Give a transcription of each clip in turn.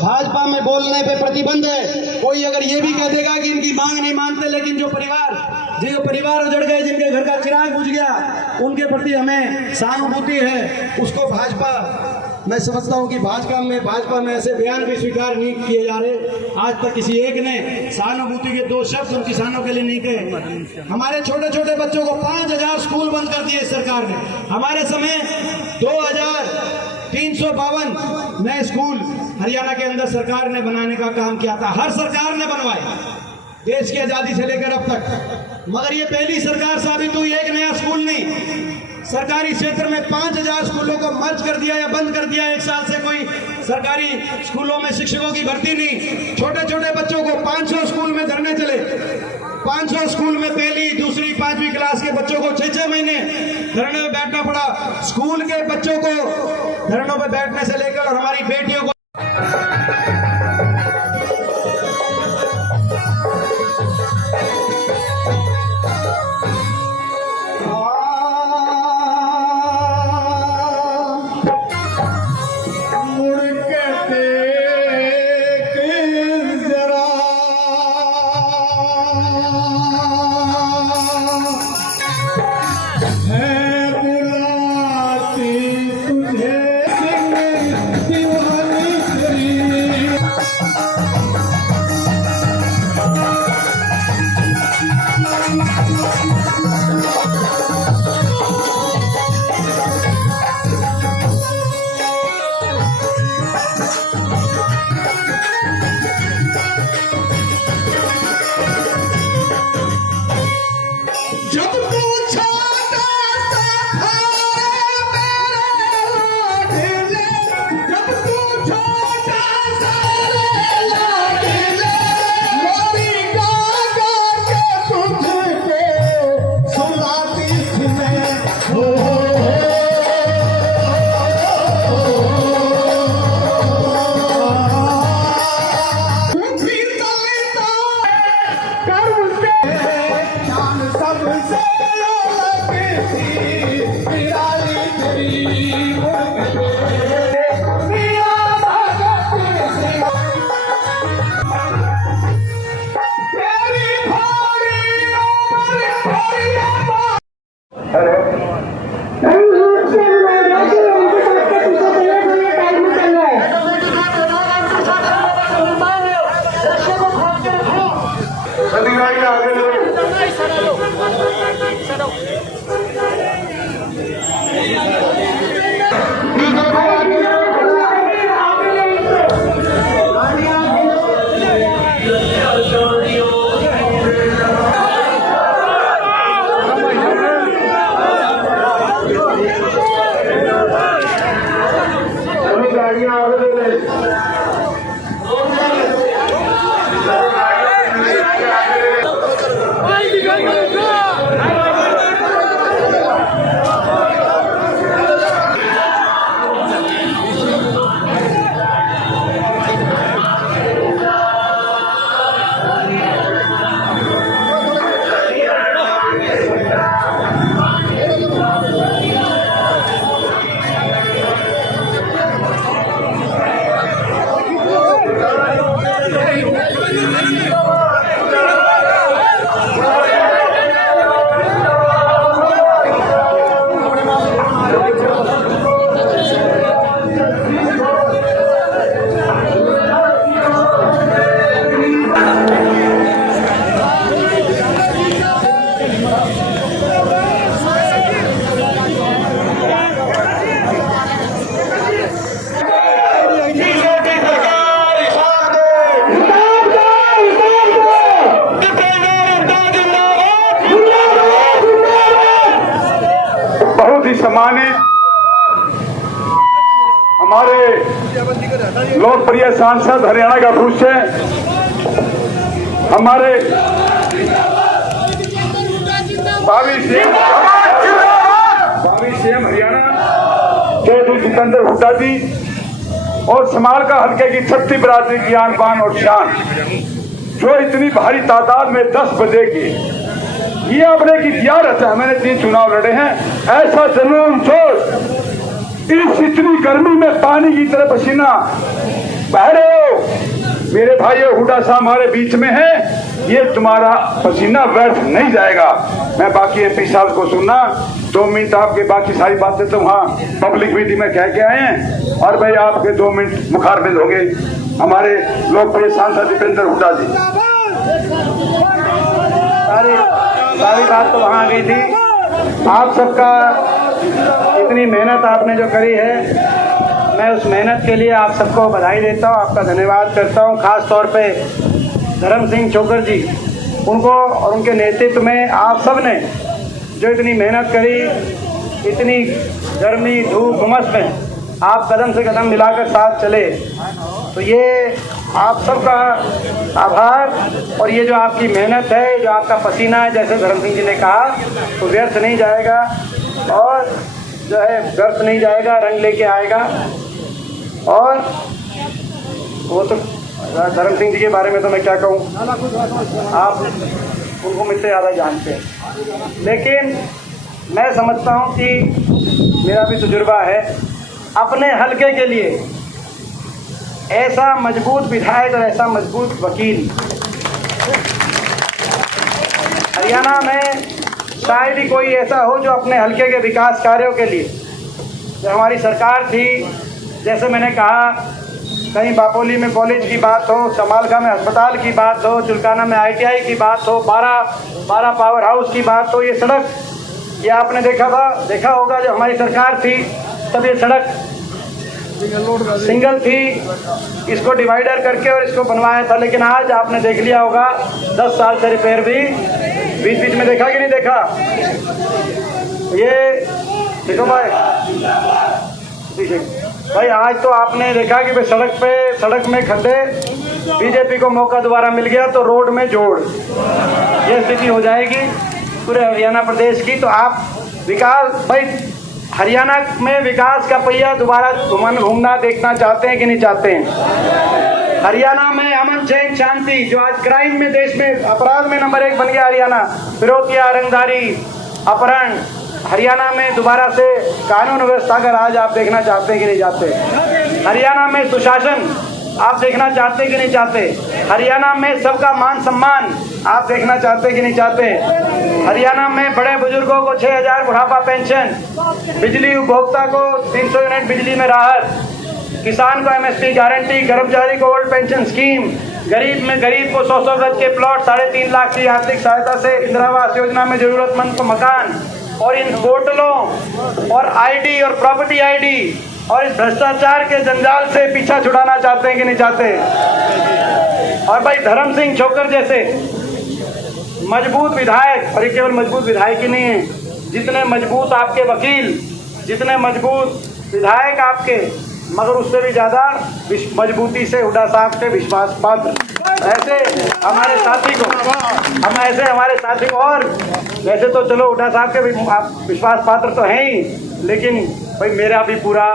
भाजपा में बोलने पे प्रतिबंध है। कोई अगर ये भी कह देगा कि इनकी मांग नहीं मानते, लेकिन जो परिवार उजड़ गए, जिनके घर का चिराग बुझ गया, उनके प्रति हमें सहानुभूति है। उसको भाजपा, मैं समझता हूं कि भाजपा में ऐसे बयान भी स्वीकार नहीं किए जा रहे। आज तक किसी एक ने सहानुभूति के 2 शब्द उन किसानों के लिए नहीं कहे। हमारे छोटे छोटे बच्चों को 5000 स्कूल बंद कर दिए सरकार ने। हमारे समय 2352 नए स्कूल हरियाणा के अंदर सरकार ने बनाने का काम किया था। हर सरकार ने बनवाए देश की आजादी से लेकर अब तक, मगर ये पहली सरकार साबित हुई, एक नया स्कूल नहीं। सरकारी क्षेत्र में 5000 स्कूलों को मर्ज कर दिया या बंद कर दिया। 1 साल से कोई सरकारी स्कूलों में शिक्षकों की भर्ती नहीं। छोटे छोटे बच्चों को 500 स्कूल में धरने चले। 500 स्कूल में पहली, दूसरी, 5वीं क्लास के बच्चों को 6-6 महीने धरने में बैठना पड़ा। स्कूल के बच्चों को धरनों में बैठने से लेकर और हमारी बेटियों को सम्मानित हमारे लोकप्रिय सांसद हरियाणा का भूषण हमारे भावी सीएम हरियाणा चौधरी जितेंद्र हुड्डा जी और समाल का हल्के की 36 बिरादरी की आन बान और शान, जो इतनी भारी तादाद में 10 बजे की ये अपने की जियारत है। मैंने 3 चुनाव लड़े हैं, ऐसा जुनून जोश, इस इतनी गर्मी में पानी की तरह पसीना बह रहे मेरे भाई हुड्डा साहब हमारे बीच में है, ये तुम्हारा पसीना व्यर्थ नहीं जाएगा। मैं बाकी एमपी साहब को सुनना 2 मिनट आपके, बाकी सारी बातें तो वहाँ पब्लिक मीटिंग में कह के आए हैं, और भाई आपके 2 मिनट मुखारबिंद हो गए हमारे लोकप्रिय सांसद दीपेंद्र हुड्डा जी। सारी बात तो वहाँ आ गई थी। आप सबका इतनी मेहनत आपने जो करी है, मैं उस मेहनत के लिए आप सबको बधाई देता हूँ, आपका धन्यवाद करता हूँ। ख़ास तौर पे धर्म सिंह छोकर जी, उनको और उनके नेतृत्व में आप सब ने जो इतनी मेहनत करी, इतनी गर्मी धूप उमस में आप कदम से कदम मिलाकर साथ चले, तो ये आप सबका आभार। और ये जो आपकी मेहनत है, जो आपका पसीना है, जैसे धर्म सिंह जी ने कहा, तो व्यर्थ नहीं जाएगा, और जो है व्यर्थ नहीं जाएगा, रंग लेके आएगा। और वो तो धर्म सिंह जी के बारे में तो मैं क्या कहूँ, आप उनको मुझसे ज़्यादा जानते हैं, लेकिन मैं समझता हूँ कि मेरा भी तजुर्बा है, अपने हलके के लिए ऐसा मजबूत विधायक और ऐसा मजबूत वकील हरियाणा में शायद ही कोई ऐसा हो जो अपने हलके के विकास कार्यों के लिए, जो हमारी सरकार थी, जैसे मैंने कहा, कहीं बापोली में कॉलेज की बात हो, समालखा में अस्पताल की बात हो, चुलकाना में ITI की बात हो, 12 पावर हाउस की बात हो, ये सड़क, ये आपने देखा होगा, जब हमारी सरकार थी तब ये सड़क सिंगल थी, इसको डिवाइडर करके और इसको बनवाया था। लेकिन आज आपने देख लिया होगा 10 साल से रिपेयर भी बीच बीच में देखा कि नहीं देखा। ये देखो भाई आज तो आपने देखा कि भाई सड़क में खड्डे, बीजेपी को मौका दोबारा मिल गया तो रोड में जोड़, ये स्थिति हो जाएगी पूरे हरियाणा प्रदेश की। तो आप विकास, भाई हरियाणा में विकास का पहिया दोबारा घूमना देखना चाहते हैं कि नहीं चाहते हैं? हरियाणा में अमन चैन शांति, जो आज क्राइम में देश में अपराध में नंबर 1 बन गया हरियाणा, फिरौतिया, रंगदारी, अपहरण, हरियाणा में दोबारा से कानून व्यवस्था का राज आप देखना चाहते हैं कि नहीं चाहते? हरियाणा में सुशासन आप देखना चाहते हैं कि नहीं चाहते? हरियाणा में सबका मान सम्मान आप देखना चाहते हैं कि नहीं चाहते? हरियाणा में बड़े बुजुर्गों को 6000 बुढ़ापा पेंशन, बिजली उपभोक्ता को 300 यूनिट बिजली में राहत, किसान को MSP गारंटी, कर्मचारी को ओल्ड पेंशन स्कीम, गरीब को 100 गज के प्लॉट, 3.5 लाख की आर्थिक सहायता से इंदिरा आवास योजना में जरूरतमंद को मकान, और इन पोर्टलों और ID और प्रॉपर्टी ID और इस भ्रष्टाचार के जंजाल से पीछा छुड़ाना चाहते हैं कि नहीं चाहते? और भाई धर्म सिंह छोकर जैसे मजबूत विधायक, और ये केवल मजबूत विधायक ही नहीं है, जितने मजबूत आपके वकील, जितने मजबूत विधायक आपके, मगर उससे भी ज़्यादा मजबूती से हुड्डा साहब के विश्वास पात्र ऐसे हमारे साथी को, और वैसे तो चलो हुड्डा साहब के विश्वास पात्र तो हैं ही, लेकिन भाई मेरा भी पूरा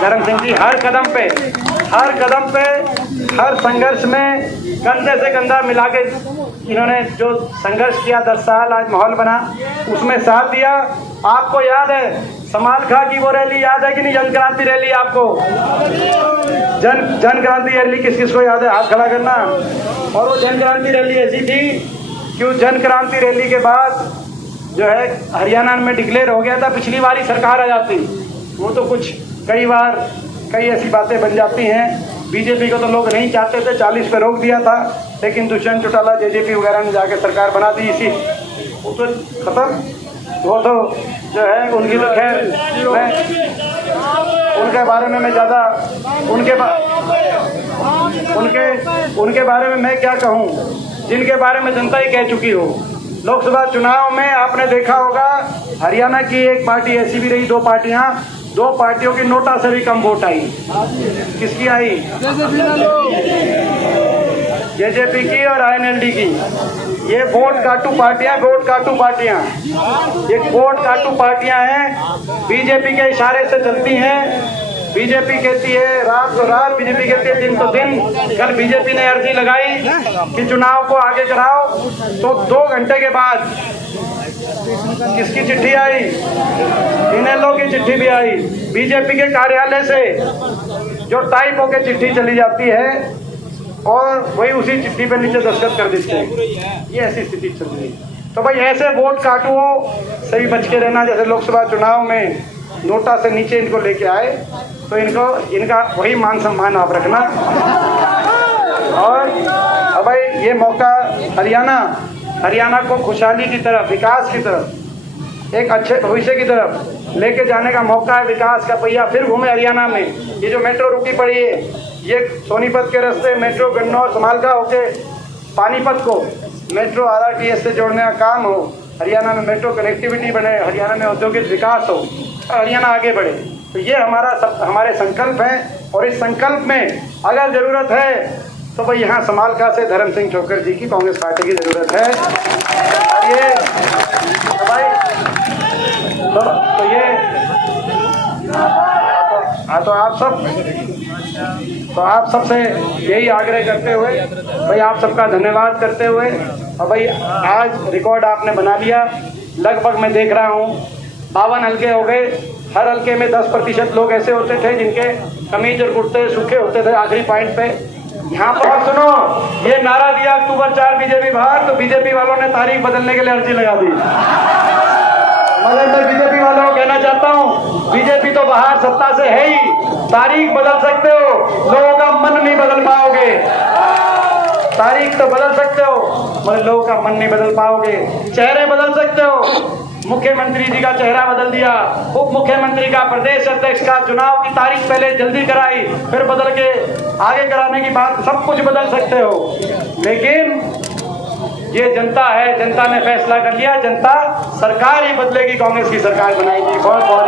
धर्म सिंह जी हर कदम पे हर संघर्ष में कंधे से कंधा मिला के इन्होंने जो संघर्ष किया 10 साल, आज माहौल बना, उसमें साथ दिया। आपको याद है समालखा की वो रैली याद है कि नहीं? जन क्रांति रैली, आपको जन क्रांति रैली किस किस को याद है? हाथ खड़ा करना। और वो जन क्रांति रैली ऐसी थी कि उस जन क्रांति रैली के बाद जो है हरियाणा में डिक्लेयर हो गया था पिछली बार ही सरकार आ जाती, वो तो कुछ कई ऐसी बातें बन जाती हैं। बीजेपी को तो लोग नहीं चाहते थे, 40 पे रोक दिया था, लेकिन दुष्यंत चौटाला, JJP वगैरह ने जाके सरकार बना दी, इसी वो तो खत्म। वो तो जो है उनकी तो खैर मैं उनके बारे में मैं ज़्यादा उनके बारे में मैं क्या कहूँ, जिनके बारे में जनता ही कह चुकी हो। लोकसभा चुनाव में आपने देखा होगा हरियाणा की एक पार्टी ऐसी भी रही, 2 पार्टियों की नोटा से भी कम वोट आई। किसकी आई? JJP की और INLD की। ये वोट काटू पार्टियां हैं, बीजेपी के इशारे से चलती हैं। बीजेपी कहती है रात तो रात, बीजेपी कहती है दिन तो दिन। कल बीजेपी ने अर्जी लगाई कि चुनाव को आगे कराओ, तो 2 घंटे के बाद किसकी चिट्ठी आई? इनेलो की चिट्ठी भी आई। बीजेपी के कार्यालय से जो टाइप होकर चिट्ठी चली जाती है, और वही उसी चिट्ठी पे नीचे दस्तखत कर देते हैं। ये ऐसी स्थिति चल रही है। तो भाई ऐसे वोट काटुओं से भी बच के रहना। जैसे लोकसभा चुनाव में नोटा से नीचे इनको लेके आए तो इनका वही मान सम्मान आप रखना। और अब भाई ये मौका हरियाणा को खुशहाली की तरफ, विकास की तरफ, एक अच्छे भविष्य की तरफ लेके जाने का मौका है। विकास का पहिया फिर घूमे हरियाणा में। ये जो मेट्रो रुकी पड़ी है, ये सोनीपत के रास्ते मेट्रो गन्नौर समालका होके पानीपत को मेट्रो RRTS से जोड़ने का काम हो, हरियाणा में मेट्रो कनेक्टिविटी बने, हरियाणा में औद्योगिक विकास हो और हरियाणा आगे बढ़े। तो ये हमारे संकल्प हैं। और इस संकल्प में अगर ज़रूरत है तो भाई यहाँ समालका से धर्म सिंह छोकर जी की कांग्रेस पार्टी की ज़रूरत है। और ये भाई तो ये तो आप सबसे यही आग्रह करते हुए भाई आप सबका धन्यवाद करते हुए, और भाई आज रिकॉर्ड आपने बना लिया। लगभग मैं देख रहा हूँ 52 हल्के हो गए। हर हल्के में 10% लोग ऐसे होते थे जिनके कमीज और कुर्ते सूखे होते थे आखिरी पॉइंट पे। यहाँ पर सुनो, ये नारा दिया अक्टूबर 4 बीजेपी बाहर, तो बीजेपी वालों ने तारीख बदलने के लिए अर्जी लगा दी। मगर मैं बीजेपी वालों को कहना चाहता हूँ, बीजेपी तो बाहर सत्ता से है ही, तारीख बदल सकते हो, लोगों का मन नहीं बदल पाओगे। तारीख तो बदल सकते हो मगर लोगों का मन नहीं बदल पाओगे। चेहरे बदल सकते हो, मुख्यमंत्री जी का चेहरा बदल दिया, उप मुख्यमंत्री का, प्रदेश अध्यक्ष का, चुनाव की तारीख पहले जल्दी कराई फिर बदल के आगे कराने की बात, सब कुछ बदल सकते हो। लेकिन ये जनता है, जनता ने फैसला कर लिया, जनता सरकार ही बदलेगी, कांग्रेस की सरकार बनाएगी। बहुत बहुत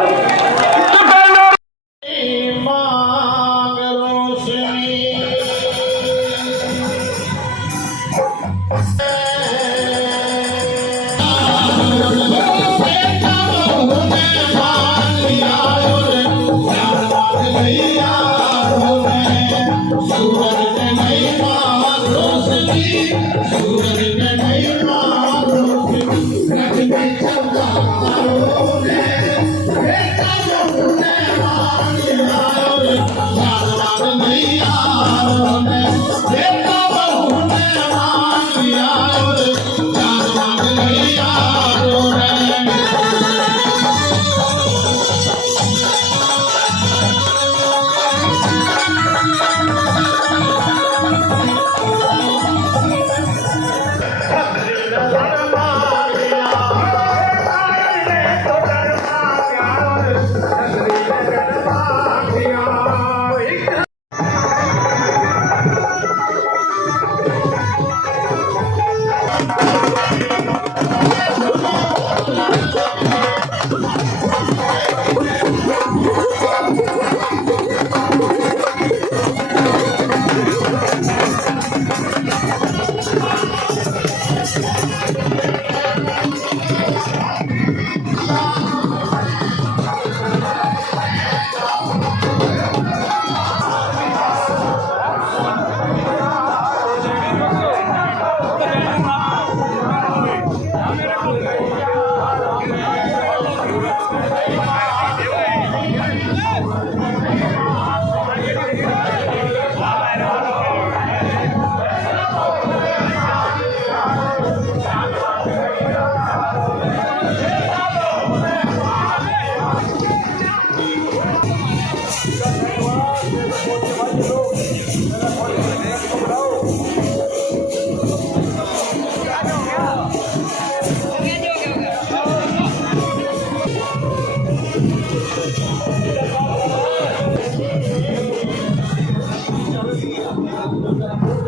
Thank you.